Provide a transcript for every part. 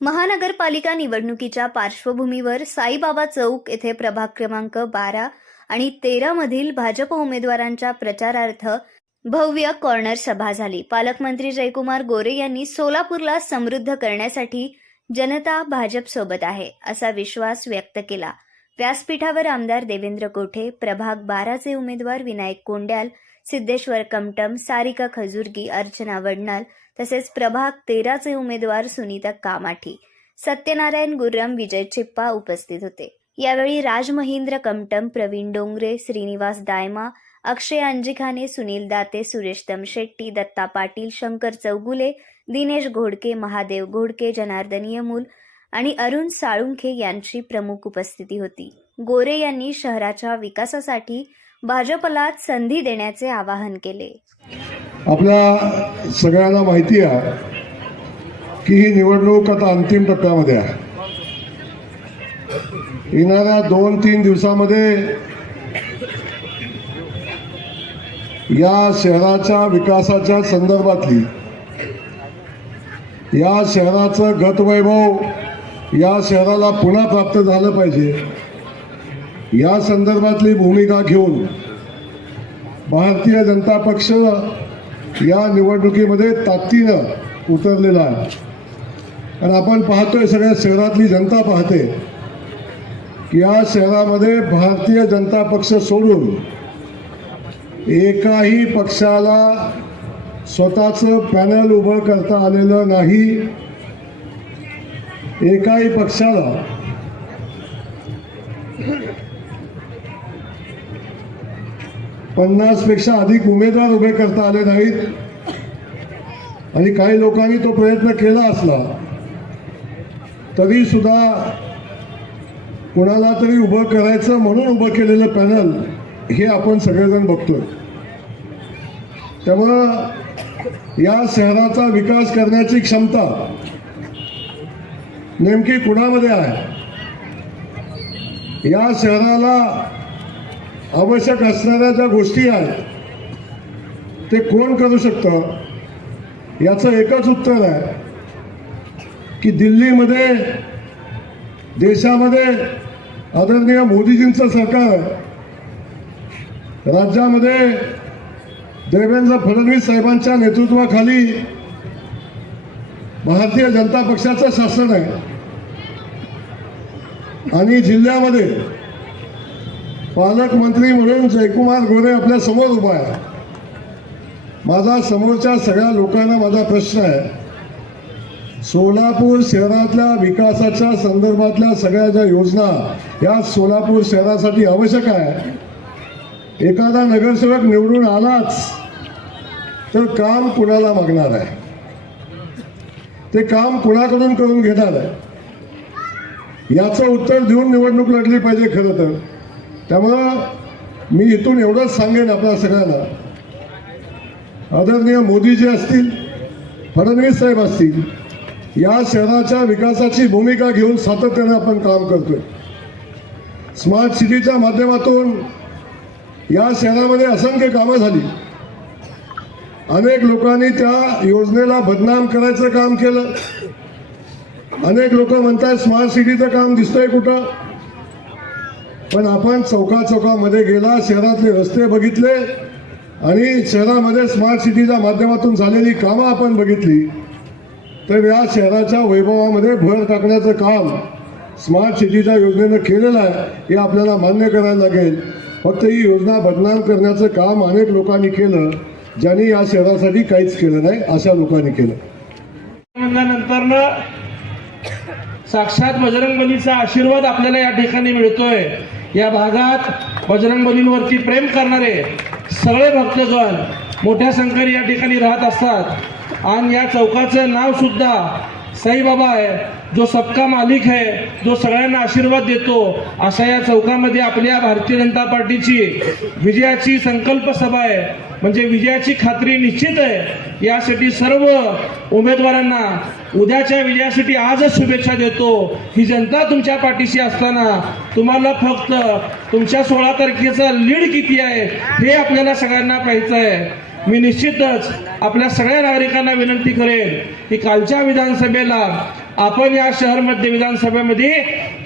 महानगरपालिका निवडणुकीच्या पार्श्वभूमीवर साईबाबा चौक येथे प्रभाग क्रमांक बारा आणि तेरा मधील भाजप उमेदवारांच्या प्रचारार्थ भव्य कॉर्नर सभा झाली. पालकमंत्री जयकुमार गोरे यांनी सोलापूरला समृद्ध करण्यासाठी जनता भाजप सोबत आहे असा विश्वास व्यक्त केला. व्यासपीठावर आमदार देवेंद्र कोठे प्रभाग बाराचे उमेदवार विनायक कोंड्याल सिद्धेश्वर कमटम सारिका खजुर्गी अर्चना वडनाल तसेच प्रभाग तेराचे उमेदवार सुनीता कामाठी सत्यनारायण गुर्रम विजय चिप्पा उपस्थित होते. यावेळी राज महेंद्र कमटम प्रवीण डोंगरे श्रीनिवास दायमा अक्षय अंजिखाने सुनील दाते सुरेश दमशेट्टी दत्ता पाटील शंकर चौगुले दिनेश घोडके महादेव घोडके जनार्दन यमूल आणि अरुण साळुंखे यांची प्रमुख उपस्थिती होती. गोरे यांनी शहराच्या विकासासाठी भाजपला संधी देण्याचे आवाहन केले. आपल्या सगळ्यांना माहिती आहे की ही निवडणूक आता अंतिम टप्प्यामध्ये आहे. येणाऱ्या दोन तीन दिवसामध्ये या शहराच्या विकासाच्या संदर्भातली या शहराचं गतवैभव या शहराला पुन्हा प्राप्त झालं पाहिजे. या संदर्भातली भूमिका घेऊन भारतीय जनता पक्ष या निवडणुकीमध्ये ताकदीनं उतरलेला आहे. आणि आपण पाहतोय सगळ्या शहरातली जनता पाहते की या शहरामध्ये भारतीय जनता पक्ष सोडून एकाही पक्षाला स्वतःचं पॅनल उभं करता आलेलं नाही. एकाही पक्षाला पन्नासपेक्षा अधिक उमेदवार उभे करता आले नाहीत. आणि काही लोकांनी तो प्रयत्न केला असला तरी सुद्धा कुणाला तरी उभं करायचं म्हणून उभं केलेलं पॅनल हे आपण सगळेजण बघतोय. त्यामुळं या शहराचा विकास करण्याची क्षमता नेमकी कुणामध्ये आहे? या शहराला आवश्यक असणाऱ्या ज्या गोष्टी आहेत ते कोण करू शकतं? याचं एकच उत्तर आहे की दिल्लीमध्ये देशामध्ये आदरणीय मोदीजींचं सरकार आहे. राज्यामध्ये देवेंद्र फडणवीस साहेबांच्या नेतृत्वाखाली भारतीय जनता पक्षाचं शासन आहे. आणि जिल्ह्यामध्ये पालकमंत्री म्हणून जयकुमार गोरे आपल्यासमोर उभा आहे. माझा समोरच्या सगळ्या लोकांना माझा प्रश्न आहे. सोलापूर शहरातल्या विकासाच्या संदर्भातल्या सगळ्या ज्या योजना या सोलापूर शहरासाठी आवश्यक आहे. एखादा नगरसेवक निवडून आलाच तर काम कुणाला मागणार आहे? ते काम कुणाकडून करून घेणार आहे? याचं उत्तर देऊन निवडणूक लढली पाहिजे खरं तर. त्यामुळं मी इथून एवढंच सांगेन आपल्या सगळ्यांना. आदरणीय मोदीजी असतील फडणवीस साहेब असतील या शहराच्या विकासाची भूमिका घेऊन सातत्याने आपण काम करतोय. स्मार्ट सिटीच्या माध्यमातून या शहरामध्ये असंख्य कामं झाली. अनेक लोकांनी त्या योजनेला बदनाम करायचं काम केलं. अनेक लोक म्हणतात स्मार्ट सिटीचं काम दिसतंय कुठं? पण आपण चौका चौकामध्ये गेला शहरातले रस्ते बघितले आणि शहरामध्ये स्मार्ट सिटीच्या माध्यमातून झालेली कामं आपण बघितली. तर या शहराच्या वैभवामध्ये भर टाकण्याचं काम स्मार्ट सिटीच्या योजनेनं केलेलं आहे हे आपल्याला मान्य करायला लागेल. फक्त ही योजना बदनाम करण्याचं काम अनेक लोकांनी केलं ज्यांनी या शहरासाठी काहीच केलं नाही अशा लोकांनी केलं. नंतर साक्षात बजरंगबलीचा आशीर्वाद आपल्याला या ठिकाणी मिळतोय. या भागात बजरंग बलींवरती प्रेम करणारे सगळे भक्तगण मोठ्या संख्येने या ठिकाणी राहत असतात. आणि या चौकाचं नावसुद्धा साईबाबा आहे. जो सबका मालिक आहे जो सगळ्यांना आशीर्वाद देतो अशा या चौकामध्ये आपल्या भारतीय जनता पार्टीची विजयाची संकल्प सभा आहे. म्हणजे विजयाची खात्री निश्चित आहे. यासाठी सर्व उमेदवारांना उद्याच्या विजयासाठी आजच शुभेच्छा देतो. ही जनता तुमच्या पाठीशी असताना तुम्हाला फक्त तुमच्या सोळा तारखेचा लीड किती आहे हे आपल्याला सगळ्यांना पाहायचं आहे. मी निश्चितच आपल्या सगळ्या नागरिकांना विनंती करेन की कालच्या विधानसभेला आपण या शहर मध्य विधानसभेमध्ये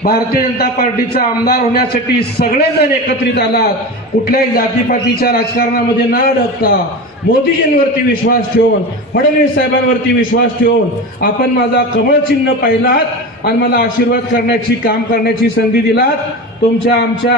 भारतीय जनता पार्टीचा आमदार होण्यासाठी सगळेजण एकत्रित आलात. कुठल्याही जातीपातीच्या राजकारणामध्ये न अडकता मोदीजींवरती विश्वास ठेवून फडणवीस साहेबांवरती विश्वास ठेवून आपण माझा कमळ चिन्ह पाहिलात आणि मला आशीर्वाद करण्याची काम करण्याची संधी दिलात. तुमच्या आमच्या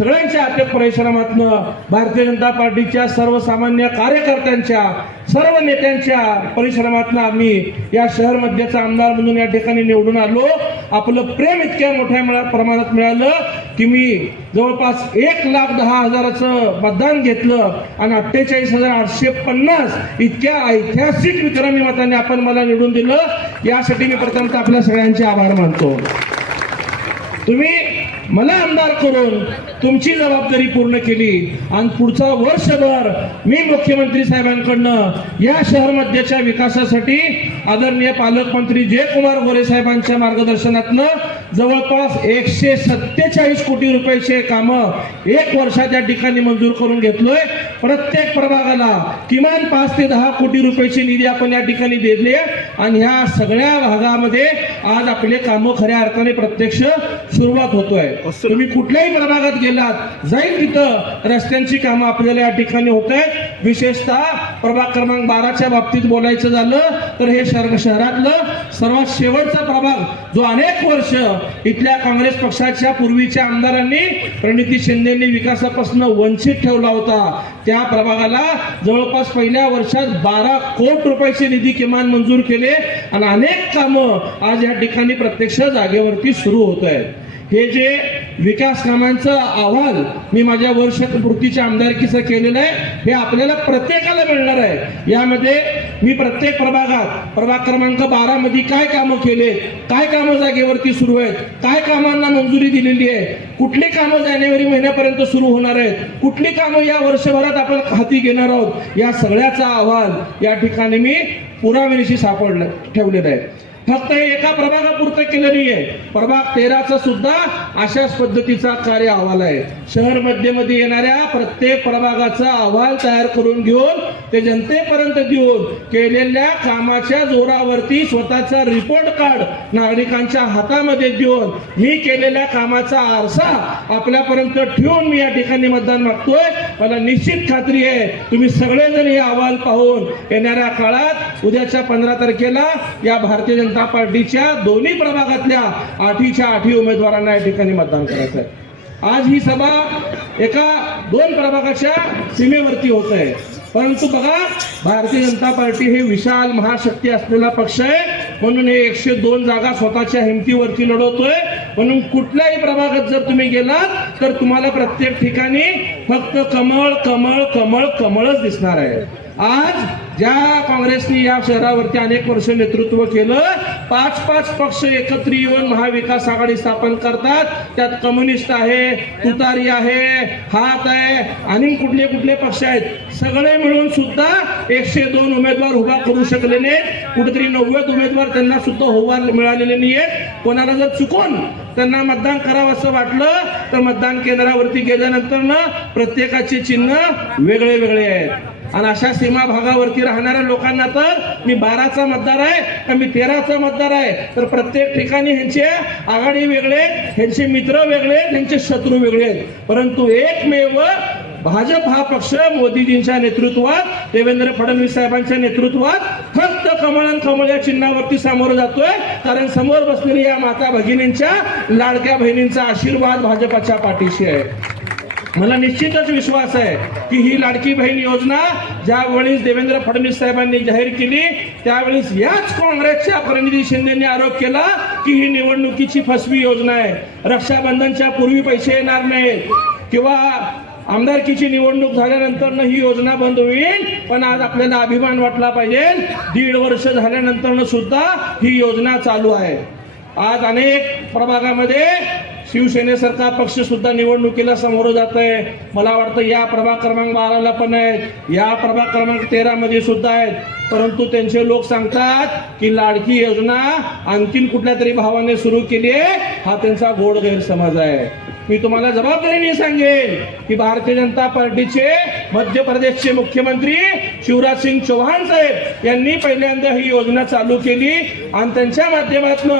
सगळ्यांच्या अथक परिश्रमातनं भारतीय जनता पार्टीच्या सर्वसामान्य कार्यकर्त्यांच्या सर्व नेत्यांच्या परिश्रमातनं आम्ही या शहर मध्यचा आमदार म्हणून या ठिकाणी निवडून आलो. आपलं प्रेम इतक्या मोठ्या प्रमाणात मिळालं की मी जवळपास एक लाख दहा हजाराचं मतदान घेतलं आणि अठ्ठेचाळीस हजार आठशे पन्नास इतक्या ऐतिहासिक विक्रमी मताने आपण मला निवडून दिलं. यासाठी मी प्रथमतः आपल्या सगळ्यांचे आभार मानतो. तुम्ही मला आमदार करून तुमची जबाबदारी पूर्ण केली. आणि पुढचा वर्षभर मी मुख्यमंत्री साहेबांकडनं या शहरमध्येच्या विकासासाठी आदरणीय पालकमंत्री जयकुमार गोरे साहेबांच्या मार्गदर्शनातनं जवळपास एकशे सत्तेचाळीस कोटी रुपयाचे कामं एक वर्षात या ठिकाणी मंजूर करून घेतलोय. प्रत्येक प्रभागाला किमान पाच ते दहा कोटी रुपयाची निधी आपण या ठिकाणी दिली आणि ह्या सगळ्या भागामध्ये आज आपले कामं खऱ्या अर्थाने प्रत्यक्ष सुरुवात होतोय. तुम्ही कुठल्याही प्रभागात गेलात जाईल तिथं रस्त्यांची कामं आपल्याला या ठिकाणी होत आहेत विशेषतः प्रभाग क्रमांक बाराच्या बाबतीत बोलायचं झालं तर हे शहर शहरातलं सर्वात शेवटचा प्रभाग जो अनेक वर्ष इथल्या काँग्रेस पक्षाच्या पूर्वीच्या आमदारांनी प्रणिती शिंदेनी विकासापासून वंचित ठेवला होता. त्या प्रभागाला जवळपास पहिल्या वर्षात बारा कोटी रुपयाचे निधी किमान मंजूर केले आणि अनेक कामं आज या ठिकाणी प्रत्यक्ष जागेवरती सुरू होत आहेत. हे जे विकास कामांचं अहवाल मी माझ्या वर्षपूर्तीच्या आमदारकीचं केलेलं आहे हे आपल्याला प्रत्येकाला मिळणार आहे. यामध्ये मी प्रत्येक प्रभागात प्रभाग क्रमांक बारा मध्ये काय कामं केले काय कामं जागेवरती सुरू आहेत काय कामांना मंजुरी दिलेली आहे कुठली कामं जानेवारी महिन्यापर्यंत सुरू होणार आहेत कुठली कामं या वर्षभरात आपण हाती घेणार आहोत या सगळ्याचा अहवाल या ठिकाणी मी पुराविषयी सापडलं ठेवलेला आहे. फक्त हे एका प्रभागापुरतं केलं नाहीये. प्रभाग तेराचा सुद्धा अशाच पद्धतीचा कार्य अहवाल आहे. शहर मध्यमध्ये येणाऱ्या प्रत्येक प्रभागाचा अहवाल तयार करून घेऊन ते जनतेपर्यंत देऊन केलेल्या कामाच्या जोरावरती स्वतःचा रिपोर्ट कार्ड नागरिकांच्या हातामध्ये देऊन मी केलेल्या कामाचा आरसा आपल्यापर्यंत ठेवून मी या ठिकाणी मतदान मागतोय. मला निश्चित खात्री आहे तुम्ही सगळेजण हे अहवाल पाहून येणाऱ्या काळात उद्याच्या पंधरा तारखेला या भारतीय जनता पार्टीच्या दोन्ही प्रभागातल्या आठीच्या आठी उमेदवारांना या ठिकाणी मतदान करायचं आहे. आज ही सभा एका दोन प्रभागाच्या सीमेवरती होत आहे. परंतु बघा भारतीय जनता पार्टी हे विशाल महाशक्ती असलेला पक्ष आहे. म्हणून हे एकशे दोन जागा स्वतःच्या हिमतीवरती लढवतोय. म्हणून कुठल्याही प्रभागात जर तुम्ही गेलात तर तुम्हाला प्रत्येक ठिकाणी फक्त कमळ कमळ कमळ कमळच दिसणार आहे. आज ज्या काँग्रेसने या शहरावरती अनेक वर्ष नेतृत्व केलं पाच पाच पक्ष एकत्र येऊन महाविकास आघाडी स्थापन करतात. त्यात कम्युनिस्ट आहे तुतारी आहे हात आहे आणि कुठले कुठले पक्ष आहेत? सगळे मिळून सुद्धा एकशे दोन उमेदवार उभा करू शकले नाहीत. कुठेतरी नव्वद उमेदवार त्यांना सुद्धा होवा मिळालेले नाहीयेत. कोणाला जर चुकून त्यांना मतदान करावं असं वाटलं तर मतदान केंद्रावरती गेल्यानंतर ना प्रत्येकाचे चिन्ह वेगळे वेगळे आहेत. आणि अशा सीमा भागावरती राहणाऱ्या लोकांना तर मी बाराचा मतदार आहे तर मी तेराचा मतदार आहे. तर प्रत्येक ठिकाणी ह्यांचे आघाडी वेगळे ह्यांचे मित्र वेगळे ह्यांचे शत्रू वेगळे आहेत. परंतु एकमेव भाजप हा पक्ष मोदीजींच्या नेतृत्वात देवेंद्र फडणवीस साहेबांच्या नेतृत्वात फक्त कमळन कमळ या चिन्हावरती समोर जातोय. कारण समोर बसलेली या माता भगिनींच्या लाडक्या बहिणींचा आशीर्वाद भाजपाच्या पाठीशी आहे. मला निश्चितच विश्वास आहे की ही लाडकी बहीण योजना ज्यावेळेस देवेंद्र फडणवीस साहेबांनी जाहीर केली त्यावेळेस याच काँग्रेसच्या प्रणिधी शिंदेने आरोप केला की ही निवडणुकीची फसवी योजना आहे. रक्षाबंधनच्या पूर्वी पैसे येणार नाहीत. किंवा आमदारकीची निवडणूक झाल्यानंतर ही योजना बंद होईल पण आज आपल्याला अभिमान वाटला पाहिजे. दीड वर्ष झाल्यानंतर सुद्धा ही योजना चालू आहे. आज अनेक प्रभागामध्ये शिवसेनेसारखा पक्ष सुद्धा निवडणुकीला समोर जात आहे. मला वाटतं या प्रभाग क्रमांक बाराला पण आहेत. या प्रभाग क्रमांक तेरा मध्ये सुद्धा आहेत. परंतु त्यांचे लोक सांगतात की लाडकी योजना आणखीन कुठल्या तरी भावाने सुरू केली आहे हा त्यांचा गोड गैरसमज आहे. मी तुम्हाला जबाबदारीने सांगेन की भारतीय जनता पार्टीचे मध्य प्रदेशचे मुख्यमंत्री शिवराज सिंग चौहान साहेब यांनी पहिल्यांदा ही योजना चालू केली आणि त्यांच्या माध्यमातून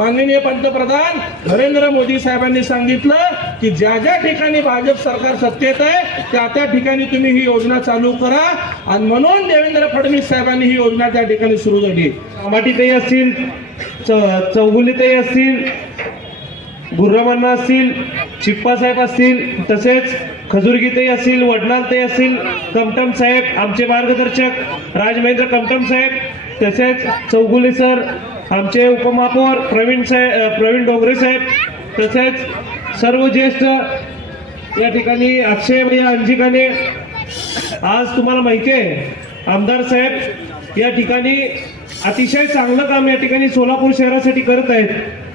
माननीय पंतप्रधान नरेंद्र मोदी साहेबांनी सांगितलं की ज्या ज्या ठिकाणी भाजप सरकार सत्तेत आहे त्या त्या ठिकाणी तुम्ही ही योजना चालू करा. आणि म्हणून देवेंद्र फडणवीस साहेबांनी ही योजना त्या ठिकाणी सुरू झाली. माटीतही असतील च- चौगुलीतही असतील गुर्रमांना असतील चिप्पासाहेब असतील तसेच खजुरगीतही असतील वडनालतही असतील कमटम साहेब आमचे मार्गदर्शक राजमहेंद्र कमटम साहेब तसेच चौगुले सर आमचे उपमहापौर प्रवीण साहेब प्रवीण डोंगरे साहेब तसेच सर्व ज्येष्ठ या ठिकाणी अक्षय भैया अंजिकाने आज तुम्हाला माहिती आहे आमदार साहेब या ठिकाणी अतिशय चांगलं काम या ठिकाणी सोलापूर शहरासाठी करत आहेत.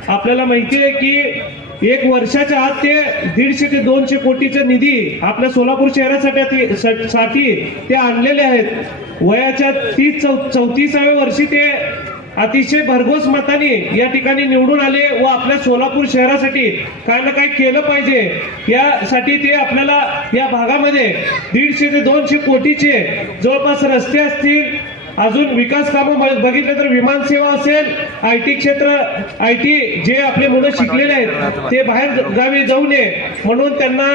आपल्याला माहिती आहे की एक वर्षाच्या आत ते दीडशे ते दोनशे कोटीचा निधी आपल्या सोलापूर शहरासाठी साठी साठी ते आणलेले आहेत. वयाच्या तीस चौ चौतीसाव्या वर्षी ते अतिशय भरघोस मताने या ठिकाणी निवडून आले व आपल्या सोलापूर शहरासाठी काय ना काय केलं पाहिजे. यासाठी ते आपल्याला या भागामध्ये दीडशे ते दोनशे कोटीचे जवळपास रस्ते असतील. अजून विकास कामं बघितले बघितलं तर विमानसेवा असेल आय टी क्षेत्र आय टी जे आपले मुलं शिकलेले आहेत ते बाहेर गावी जाऊ नये म्हणून त्यांना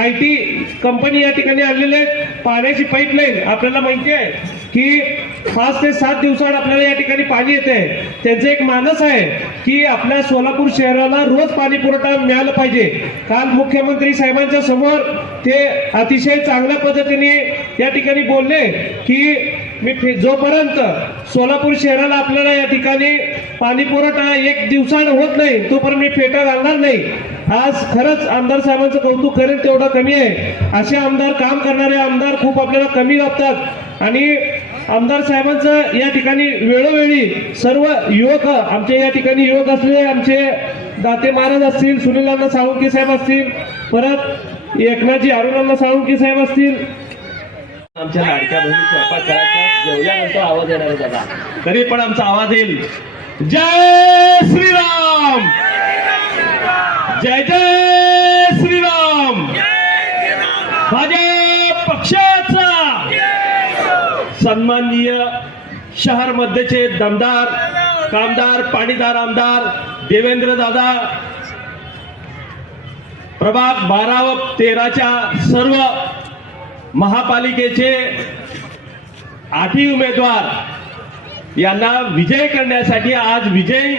आय टी कंपनी या ठिकाणी आणलेले आहेत. पाण्याची पाईपलाईन आपल्याला माहिती आहे की पाच ते सात दिवसाआड आपल्याला या ठिकाणी पाणी येते त्यांचं एक मानस आहे की आपल्या सोलापूर शहराला रोज पाणी पुरवठा मिळाला पाहिजे. काल मुख्यमंत्री साहेबांच्या समोर ते अतिशय चांगल्या पद्धतीने या ठिकाणी बोलले की मी फे- जोपर्यंत सोलापूर शहराला आपल्याला या ठिकाणी पाणी पुरवठा एक दिवसाआड होत नाही तोपर्यंत मी फेटा घालणार नाही. आज खरंच आमदार साहेबांचं कौतुक करेल तेवढं कमी आहे. असे आमदार काम करणारे आमदार खूप आपल्याला कमी लागतात आणि आमदार साहेबांचं या ठिकाणी वेळोवेळी सर्व युवक आमचे या ठिकाणी युवक असलेले आमचे दाते महाराज असतील सुनीलांना साळुंके साहेब असतील परत एकनाथजी अरुणांना साळुंके साहेब असतील. आमच्या लाडक्या बहिणी स्वयंपाक जेवल्यानंतर आवाज येणार आहे दादा तरी पण आमचा आवाज येईल. जय श्रीराम! जय जय श्रीराम! भाजप पक्षाचा सन्माननीय शहर मध्येचे दमदार कामदार पाणीदार आमदार देवेंद्र दादा प्रभाग बारा व तेराच्या सर्व महापालिकेचे आठही उमेदवार यांना विजय करण्यासाठी आज विजय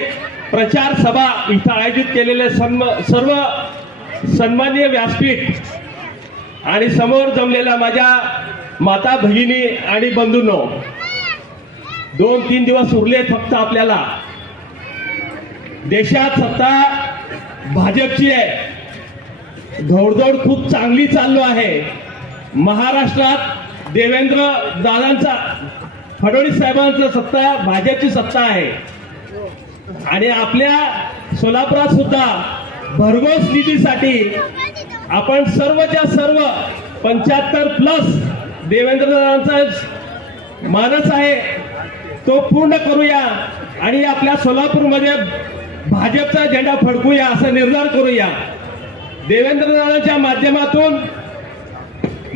प्रचार सभा इथं आयोजित केलेले सन्म सर्व सन्माननीय व्यासपीठ आणि समोर जमलेल्या माझ्या माता भगिनी आणि बंधूंनो दोन तीन दिवस उरले फक्त आपल्याला. देशात सत्ता भाजपची आहे. घोडदौड खूप चांगली चाललो आहे. महाराष्ट्रात देवेंद्र दादांचा फडणवीस साहेबांचा सत्ता भाजपची सत्ता आहे. आणि आपल्या सोलापुरात सुद्धा भरघोस निधीसाठी आपण सर्वच्या सर्व पंच्याहत्तर प्लस देवेंद्रदादांचा मानस आहे तो पूर्ण करूया आणि आपल्या सोलापूरमध्ये भाजपचा झेंडा फडकूया असा निर्धार करूया. देवेंद्रदादांच्या माध्यमातून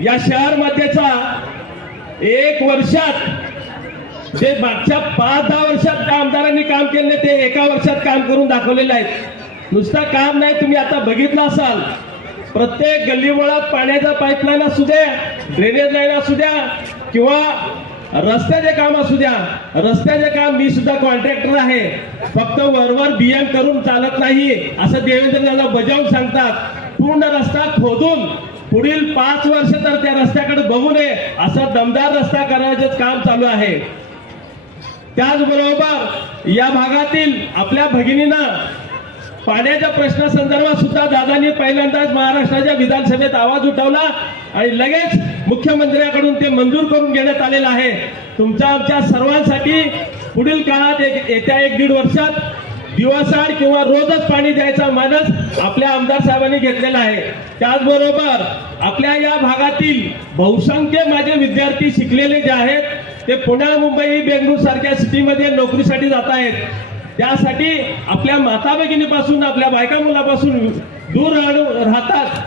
या शहरमध्येचा एक वर्षात जे मागच्या पाच दहा वर्षात आमदारांनी काम केले ते एका वर्षात काम करून दाखवलेले आहेत. नुसतं काम नाही तुम्ही आता बघितलं असाल. प्रत्येक गल्लीमुळात पाण्याचा पाईपलाईन असू द्या ड्रेनेज लाईन असू द्या किंवा रस्त्याचे काम असू द्या रस्त्याचे काम मी सुद्धा कॉन्ट्रॅक्टर आहे. फक्त वरवर बियाण करून चालत नाही असं देवेंद्र दादा बजावून सांगतात. पूर्ण रस्ता खोदून पुढील पाच वर्ष तर त्या रस्त्याकडे बघू नये असा दमदार रस्ता करायचं काम चालू आहे. त्याचबरोबर या भागातील आपल्या भगिनींना पाण्याच्या प्रश्नासंदर्भात सुद्धा दादांनी पहिल्यांदाच महाराष्ट्राच्या विधानसभेत आवाज उठवला आणि लगेच मुख्यमंत्र्याकडून ते मंजूर करून घेण्यात आलेलं आहे. तुमच्या आमच्या सर्वांसाठी पुढील काळात एक येत्या एक दीड वर्षात दिवसाआड किंवा रोजच पाणी द्यायचा मानस आपल्या आमदार साहेबांनी घेतलेला आहे. त्याचबरोबर आपल्या या भागातील बहुसंख्य माझे विद्यार्थी शिकलेले जे आहेत ते पुण्या मुंबई बेंगळूर सारख्या सिटीमध्ये नोकरीसाठी जात आहेत. त्यासाठी आपल्या माता भगिनीपासून आपल्या बायका मुलापासून दूर राहतात.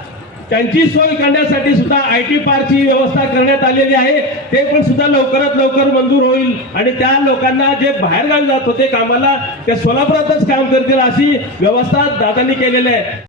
त्यांची सोय करण्यासाठी सुद्धा आय टी पार्कची व्यवस्था करण्यात आलेली आहे. ते पण सुद्धा लवकरात लवकर मंजूर होईल. आणि त्या लोकांना जे बाहेरगावी जात होते कामाला ते सोलापुरातच काम करतील अशी व्यवस्था दादांनी केलेली आहे.